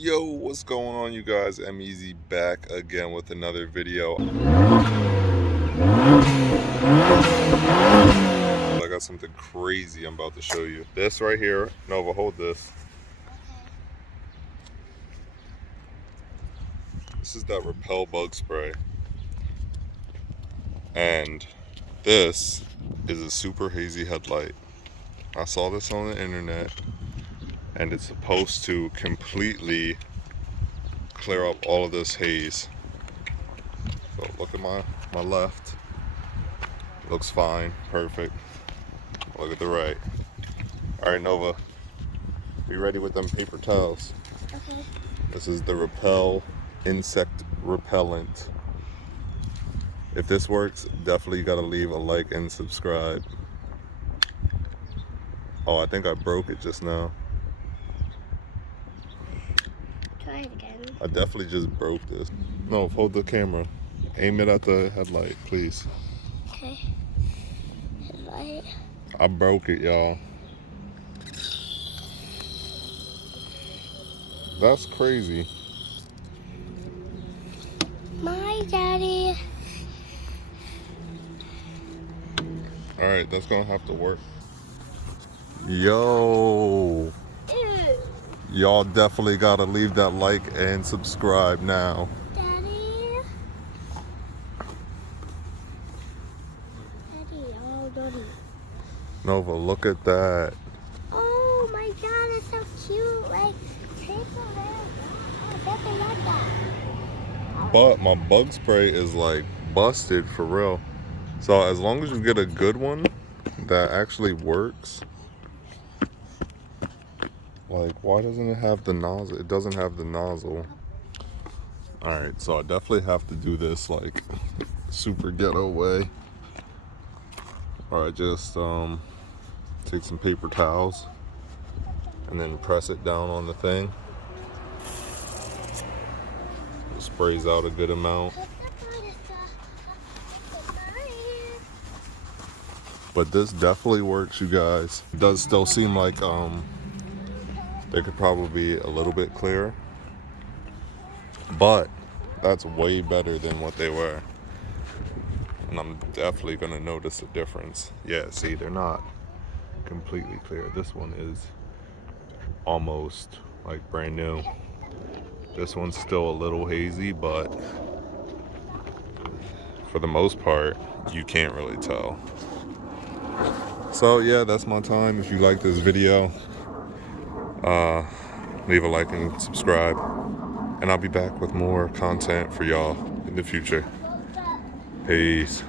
Yo, what's going on, you guys? I'm Easy back again with another video. I got something crazy I'm about to show you. This right here, Nova, hold this. This is that repel bug spray. And this is a super hazy headlight. I saw this on the internet, and it's supposed to completely clear up all of this haze. So look at my left. Looks fine, perfect. Look at the right. All right, Nova, be ready with them paper towels. Okay. This is the Repel insect repellent. If this works, definitely gotta leave a like and subscribe. Oh, I think I broke it just now. Try it again. I definitely just broke this. No, hold the camera. Aim it at the headlight, please. Okay. Headlight. I broke it, y'all. That's crazy. My daddy. All right, that's gonna have to work. Yo. Y'all definitely gotta leave that like and subscribe now. Daddy. Daddy. Oh, Daddy. Nova, look at that. Oh my God, it's so cute. Like, take a look. Oh, definitely like that. But my bug spray is like busted for real. So as long as you get a good one that actually works. Like, why doesn't it have the nozzle? It doesn't have the nozzle. Alright, so I definitely have to do this like super ghetto way. Alright, just take some paper towels and then press it down on the thing. It sprays out a good amount. But this definitely works, you guys. It does still seem like they could probably be a little bit clearer, but that's way better than what they were. And I'm definitely gonna notice a difference. Yeah, see, they're not completely clear. This one is almost like brand new. This one's still a little hazy, but for the most part, you can't really tell. So yeah, that's my time. If you like this video, leave a like and subscribe, and I'll be back with more content for y'all in the future. Peace.